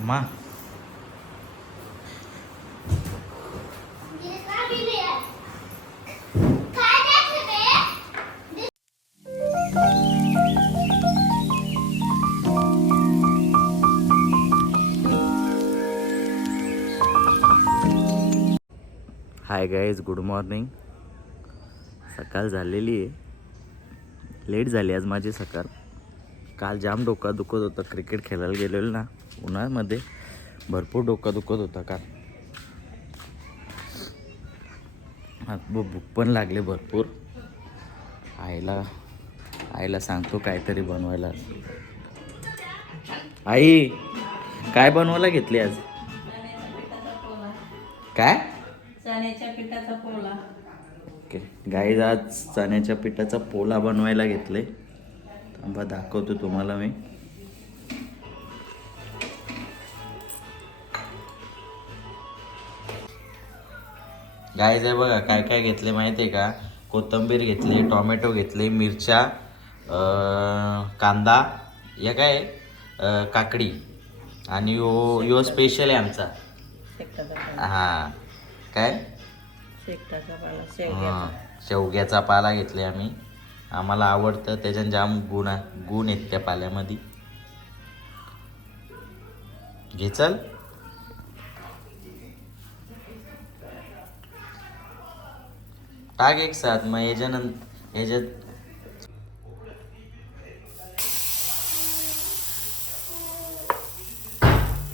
मा. Hi guys good morning सकाळ झालेली आहे. लेट झाली आज माझी सकाळ. काल जाम डोका दुखत होतं. क्रिकेट खेळायला गेलेलो ना. उन्हाळ्यामध्ये भरपूर डोका दुखत होता भू- भूक पण लागले भरपूर. आईला आईला सांगतो काहीतरी बनवायला. आई काय बनवायला घेतली आज? काय? चण्याच्या पिठाचा पोला ओके. गाईज आज चण्याच्या पिठाचा पोला बनवायला घेतले. थांबा दाखवतो तुम्हाला मी. गाईज आहे बघा काय काय घेतले माहिती आहे का? कोथिंबीर घेतली टोमॅटो घेतले मिरच्या कांदा या काय? काकडी. आणि यो यो स्पेशल आहे आमचा. हा. काय? हा, शेवग्याचा. पाला घेतले आम्ही. आम्हाला आवडतं त्याच्यात जाम गुण गुण आहेत त्या पाल्यामध्ये. घे चल. टाक एक साथ मग याच्यानंतर याच्यात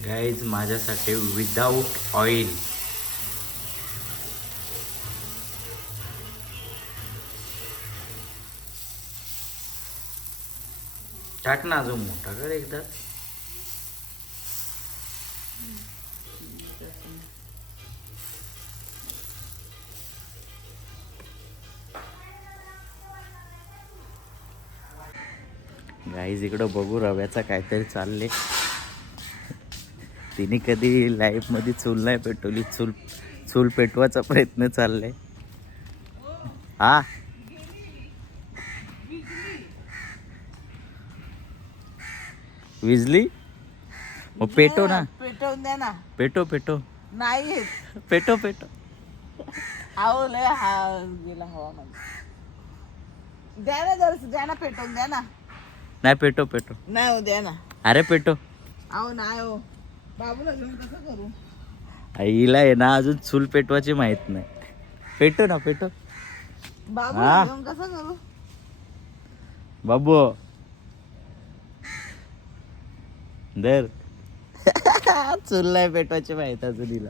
गाईज माझ्यासाठी विदाऊट ऑइल टाक ना अजून मोठा कर एकदा. गाईज इकडं बघू रव्याचा काहीतरी चालले तिने कधी लाईफमध्ये चूल नाही पेटवली चूल चूल पेटवायचा प्रयत्न चाललाय. हा? विजली? मग पेटो ना. पेटवून द्या ना. पेटो पेटो नाही. पेटो पेटो लय हा गेला हवा मध्ये द्या ना जर द्या ना पेटवून द्या ना. नाही पेटो पेटो नाही हो द्या ना. अरे पेटो अहो नाही हो बाबूला घेऊन कसं करू? आईला आहे ना अजून चूल पेटवायची माहीत नाही. पेटो ना पेटो बाबूला हा? घेऊन कसं करू? बाबू. दर चूल नाही पेटवायची माहीत अजून हिला.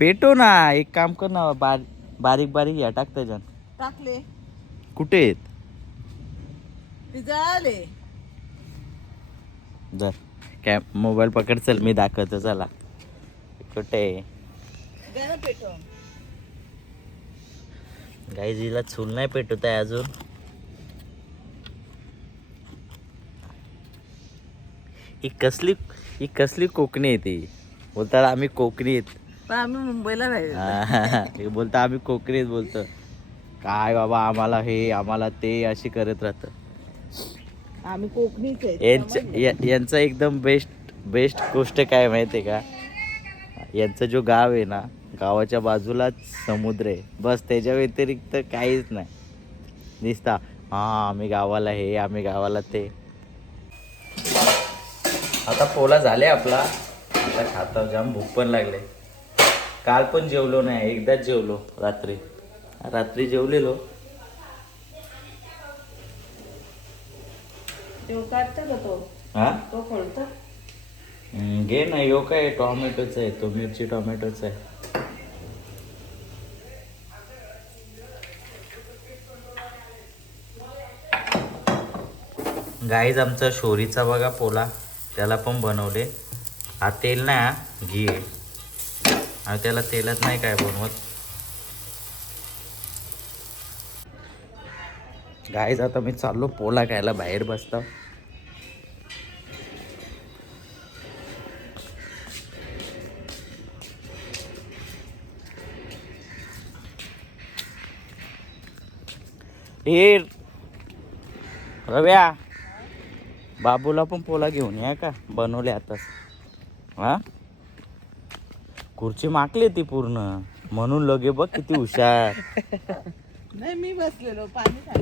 पेटो ना एक काम कर ना बार बारीक बारीक या टाक त्याच्यात. टाकले. कुठे आहेत? जळाले दर काय मोबाईल पकड चल मी दाखवतो चला. कुठे? गाई हिला चूल नाही पेटवत आहे अजून. ही कसली ही कसली कोकणी आहे ती? बोलतात आम्ही कोकणी आहेत. आम्ही मुंबईला राहिलो. बोलतं आम्ही कोकणीत बोलतो. काय बाबा आम्हाला हे आम्हाला ते अशी करत राहतं. आम्ही कोकणीच यांचं एकदम बेस्ट बेस्ट गोष्ट काय माहिती का? यांचं जो गाव आहे ना गावाच्या बाजूलाच समुद्र आहे. बस त्याच्या व्यतिरिक्त काहीच नाही. दिसता हां आम्ही गावाला हे आम्ही गावाला ते. आता पोला झाले आपला. आता खाता जाम भूक पण लागले. काल पण जेवलो नाही एकदाच जेवलो रात्री. रात्री जेवलेलो. तो काढता का तो? हा? तो खोलता? हम्म, घे ना यो काय टोमॅटोचा आहे तो मिरची टोमॅटोचा आहे. गाईज आमचा शोरीचा बघा पोला त्याला पण बनवले. हा तेल नाही हा घी आहे. आणि त्याला तेलात नाही काय बनवत. गाईज आता मी चाललो पोला खायला बाहेर बसता. ए रव्या. बाबूला पण पोला घेऊन या का? बनवले आताच हा? खुर्ची माकली ती पूर्ण. म्हणून लगे बघ किती हुशार. नाही मी बसलेलो पाणी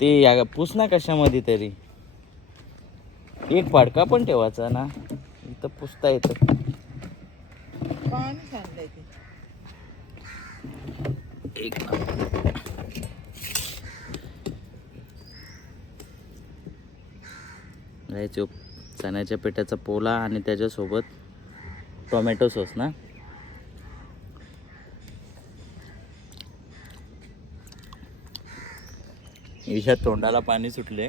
ते या- पुस ना कशामध्ये तरी. एक फडका पण ठेवायचा ना. इथं पुसता येतं. पाणी एक घ्यायचो चण्याच्या पिठाचा पोला आणि त्याच्यासोबत टोमॅटो सॉस ना? हिच्या तोंडाला पाणी सुटले.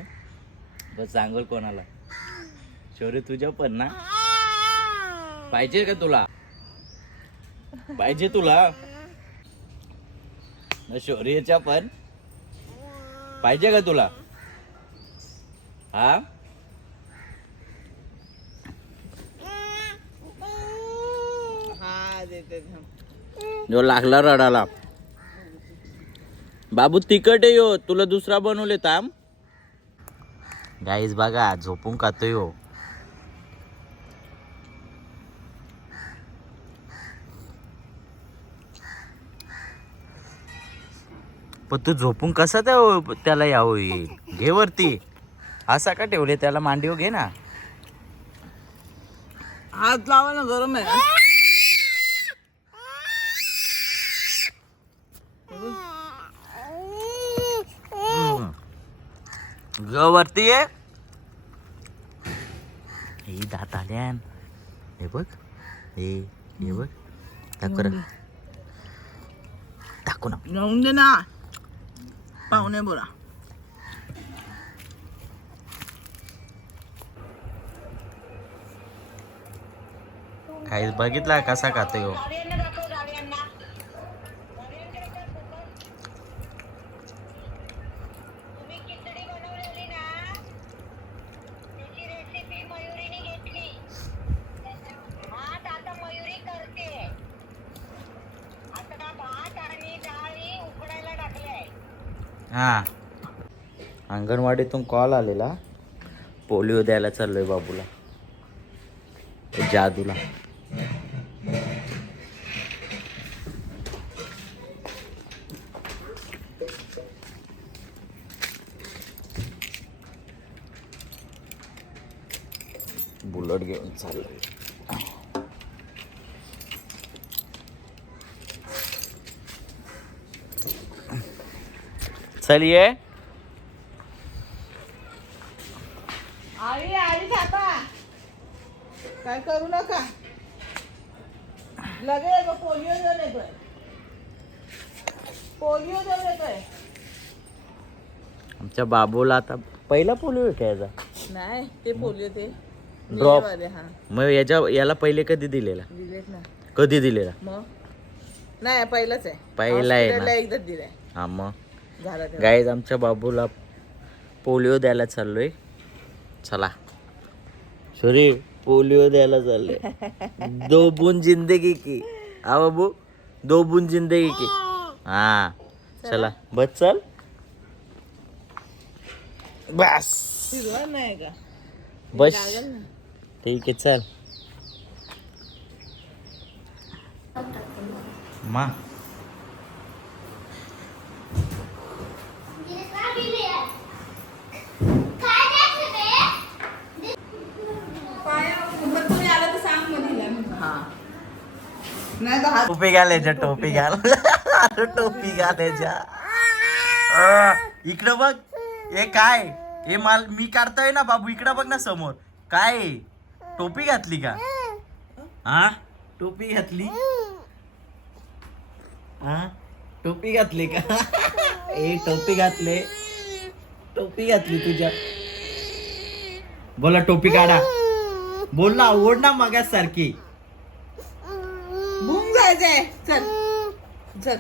बस सांगल कोणाला? शौर्य तुझ्या पण ना? पाहिजे का तुला? पाहिजे तुला? शौर्यच्या पण? पाहिजे का तुला? हा हा देते थांब. जो लागला रडाला. बाबू तिकट आहे यो. तुला दुसरा बनवले ताम. गाईज बघा झोपून खातोय हो. पण तू झोपून कसा त्या त्याला यावं येईल घे वरती. असा का ठेवले? त्याला मांडीव घे ना. हात लावा ना गरम आहे. ग वरती ये हे दात आल्यान हे बघ. हे हे बघ. रे. दाखव ना. जाऊन दे ना. पाहुणे बोला. काही बघितला कसा खातोय हो? हा. अंगणवाडीतून कॉल आलेला. पोलिओ द्यायला चाललोय बाबूला. जादूला. बुलट घेऊन चाललोय. चलिए। आई आई काय करू नका? पोलिओ येतोय. पोलिओ येतोय. आमच्या बाबूला आता पहिला पोलिओ आहे का याचा नाही ते पोलिओ ते. हा. मग याच्या याला पहिले कधी दिलेला? दिलेत ना. कधी दिलेला? मग? नाही पहिलंच आहे. पहिला आहे ना. एकदाच दिलाय. हा मग. गाईज आमच्या बाबूला पोलिओ द्यायला चाललोय. चला. सॉरी पोलिओ द्यायला चाललोय. दो बूंद जिंदगी की. हा बाबू? दो बूंद जिंदगी की. हा. चला. बस चल. बस. बस. ठीक आहे चल. मा हा नाही तर हात टोपी घालायच्या टोपी घाल. टोपी घालायच्या अं, इकडं बघ. हे काय? हे माल मी काढतोय ना बाबू इकडं बघ ना समोर. काय? टोपी घातली का? हा टोपी घातली? हा टोपी घातली का? ए टोपी घातले. टोपी घातली तुझ्या. बोला टोपी काढा. बोल ना ओढ ना मगाच सारखी चल. चल.